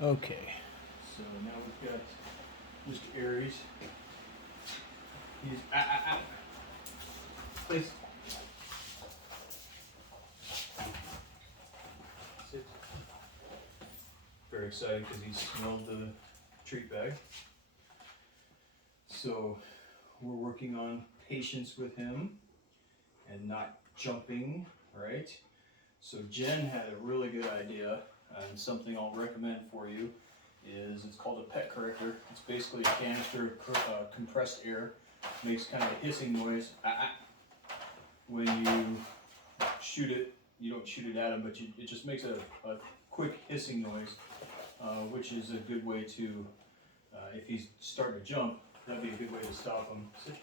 Okay, so now we've got Mr. Aries. He's Please sit. Very excited because he smelled the treat bag. So we're working on patience with him and not jumping, right? So Jen had a really good idea, and something I'll recommend for you is it's called a pet corrector. It's basically a canister of compressed air, makes kind of a hissing noise. When you shoot it, you don't shoot it at him, but it just makes a quick hissing noise, which is a good way to, if he's starting to jump, that'd be a good way to stop him. Sit.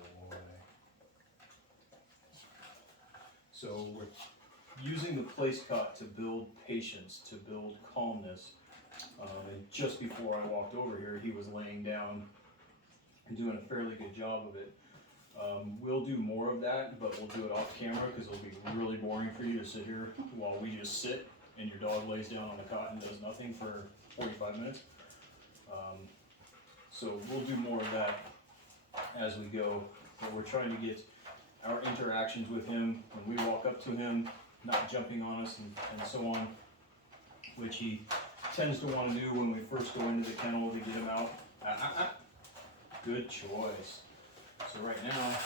Good boy. So we're using the place cot to build patience, to build calmness. And just before I walked over here, he was laying down and doing a fairly good job of it. We'll do more of that, but we'll do it off camera because it'll be really boring for you to sit here while we just sit and your dog lays down on the cot and does nothing for 45 minutes. So we'll do more of that as we go, but we're trying to get our interactions with him when we walk up to him, not jumping on us and so on, which he tends to want to do when we first go into the kennel to get him out. Good choice. So right now,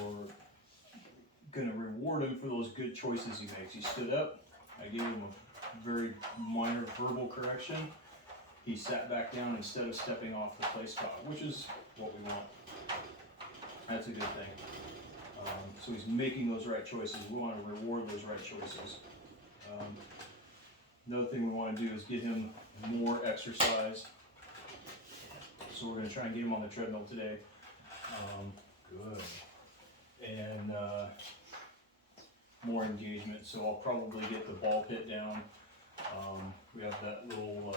we're gonna reward him for those good choices he makes. He stood up, I gave him a very minor verbal correction. He sat back down instead of stepping off the place cot, which is what we want. That's a good thing. So he's making those right choices. We want to reward those right choices. Another thing we want to do is get him more exercise. So we're going to try and get him on the treadmill today. Good. And more engagement. So I'll probably get the ball pit down. We have that little,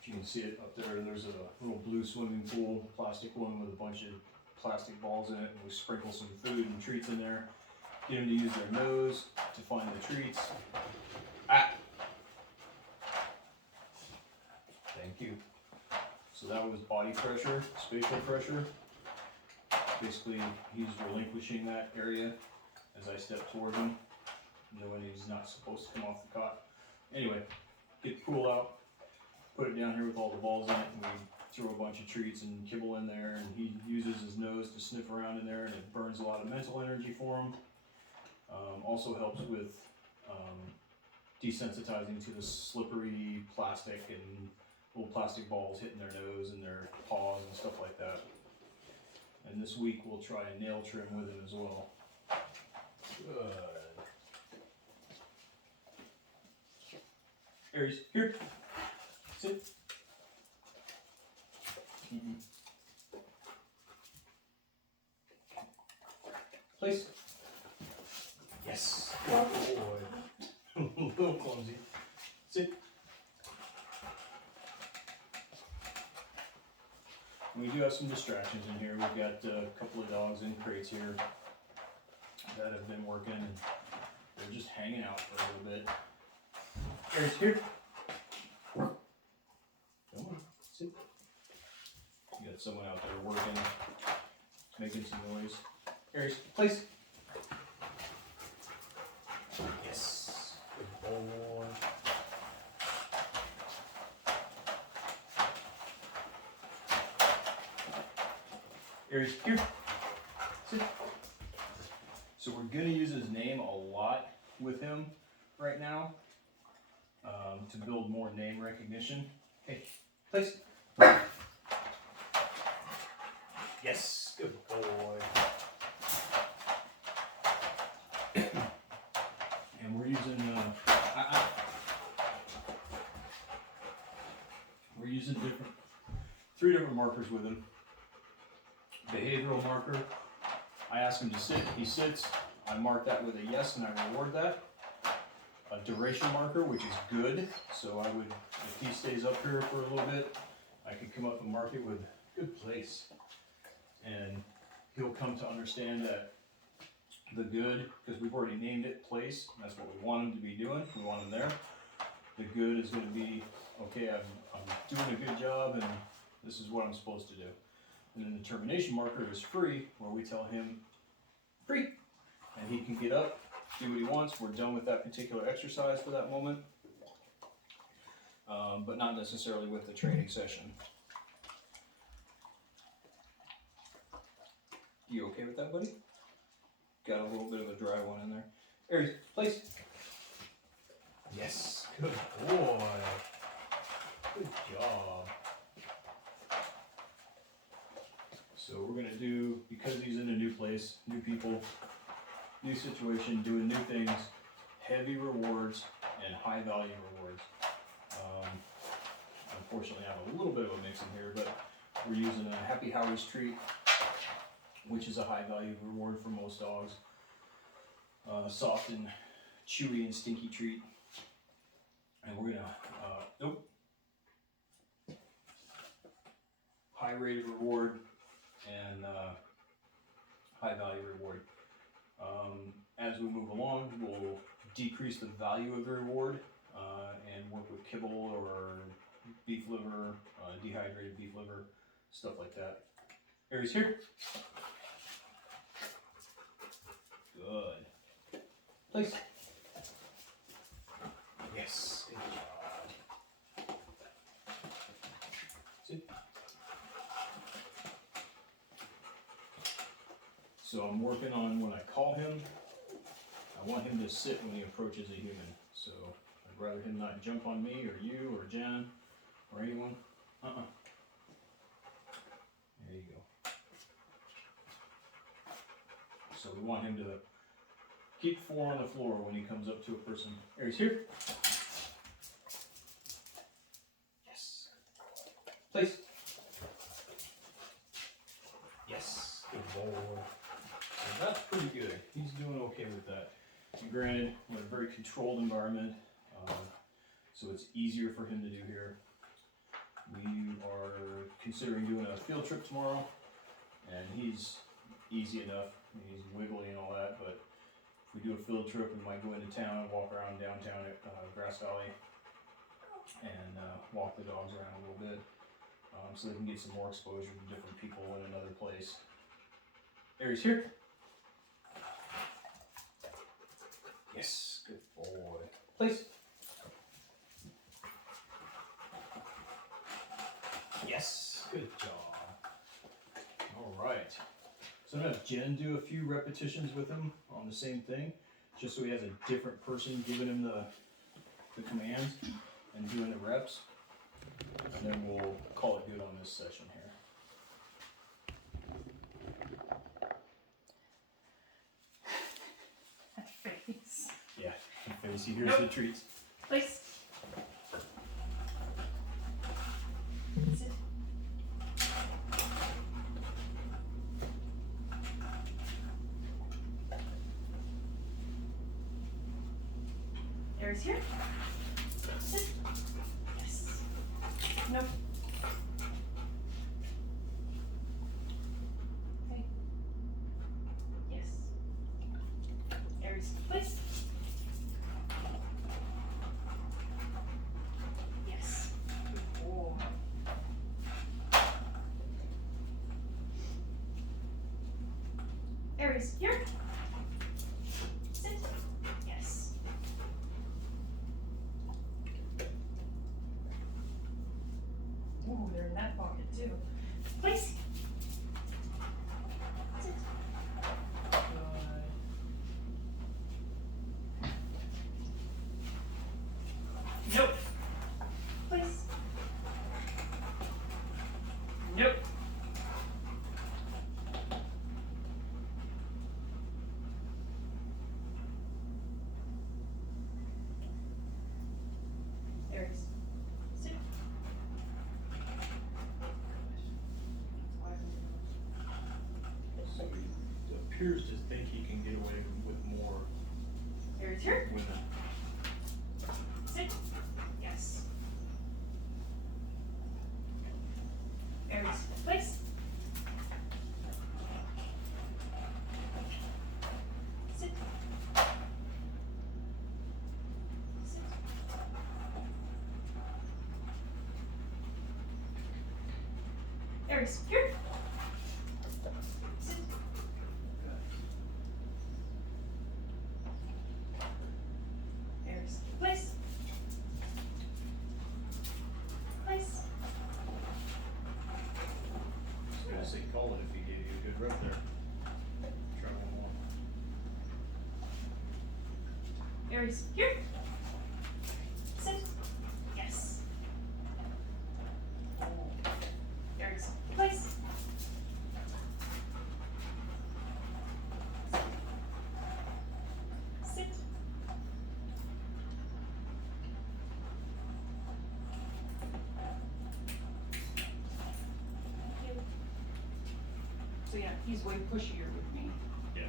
if you can see it up there, there's a little blue swimming pool, plastic one with a bunch of plastic balls in it, and we sprinkle some food and treats in there. Get them to use their nose to find the treats. Thank you. So that was body pressure, spatial pressure. Basically, he's relinquishing that area as I step toward him, knowing he's not supposed to come off the cot. Anyway, get the pool out, put it down here with all the balls in it, and we throw a bunch of treats and kibble in there, and he uses his nose to sniff around in there, and it burns a lot of mental energy for him. Also helps with desensitizing to the slippery plastic and little plastic balls hitting their nose and their paws and stuff like that. And this week we'll try a nail trim with him as well. Good. Aries, here. Sit. Place. Yes. Good boy. A little clumsy. Sit. We do have some distractions in here. We've got a couple of dogs in crates here that have been working, and they're just hanging out for a little bit. Aries, here. Come on, sit. You got someone out there working, making some noise. Aries, place. Yes. Good boy. Aries, here. Sit. So we're going to use his name a lot with him right now to build more name recognition. Hey, place. Yes, good boy. And we're using three different markers with him. Behavioral marker, I ask him to sit, he sits, I mark that with a yes and I reward that. A duration marker, which is good, so I would, if he stays up here for a little bit, I could come up and mark it with good place. And he'll come to understand that The good, because we've already named it place, that's what we want him to be doing, we want him there. The good is going to be, okay, I'm doing a good job and this is what I'm supposed to do. And then the termination marker is free, where we tell him free, and he can get up, do what he wants. We're done with that particular exercise for that moment, but not necessarily with the training session. You okay with that, buddy? Got a little bit of a dry one in there. Aries, place. Yes, good boy. Good job. So we're gonna do, because he's in a new place, new people, new situation, doing new things, heavy rewards and high value rewards. Unfortunately, I have a little bit of a mix in here, but we're using a Happy Howie's treat, which is a high value reward for most dogs. Soft and chewy and stinky treat. And we're gonna, high rated reward and high value reward. As we move along, we'll decrease the value of the reward and work with kibble or beef liver, dehydrated beef liver, stuff like that. Aries here. Good. Place. Yes, good job. Sit. So I'm working on, when I call him, I want him to sit when he approaches a human. So I'd rather him not jump on me or you or Jen or anyone. There you go. So we want him to keep 4 on the floor when he comes up to a person. Aries here. Yes. Place. Yes. Good boy. So that's pretty good. He's doing okay with that. And granted, we're in a very controlled environment, so it's easier for him to do here. We are considering doing a field trip tomorrow, and he's easy enough. He's wiggly and all that, but if we do a field trip, we might go into town and walk around downtown at Grass Valley and walk the dogs around a little bit, so they can get some more exposure to different people in another place. Aries here. Yes, good boy. Place. Yes, good job. All right. So I'm gonna have Jen do a few repetitions with him on the same thing, just so he has a different person giving him the commands and doing the reps. And then we'll call it good on this session here. That face. Yeah, the face. He hears the treats. Place. Sit. Aries here. Sit. Yes. Nope. Okay. Yes. Aries, place. Yes. Good boy. Aries, here. Sit. Yes. Ooh, they're in that pocket too. Place. Sit. Nope. Place. Nope. Aries. Sit. So he appears to think he can get away with more Aries here. women. Sit. Yes. Aries, place. Aries, here. Sit. Aries, place. Place. I was gonna say call it if he gave you a good rep there. Try one more. Aries, here. Sit. Yes. Aries, place. Sit. Thank you. So yeah, he's way pushier with me. Yeah.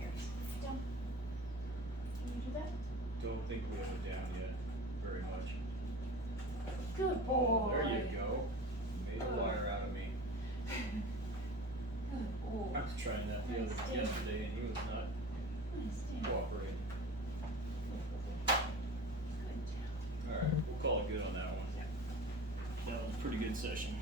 Aries, down. Can you do that? Don't think we have it down yet, very much. Good boy. There you go. Made a liar out of me. Good boy. I was trying that the other yesterday and he was not Nice down. cooperating. Good down. Alright, we'll call it good on that one. Yeah. That was a pretty good session.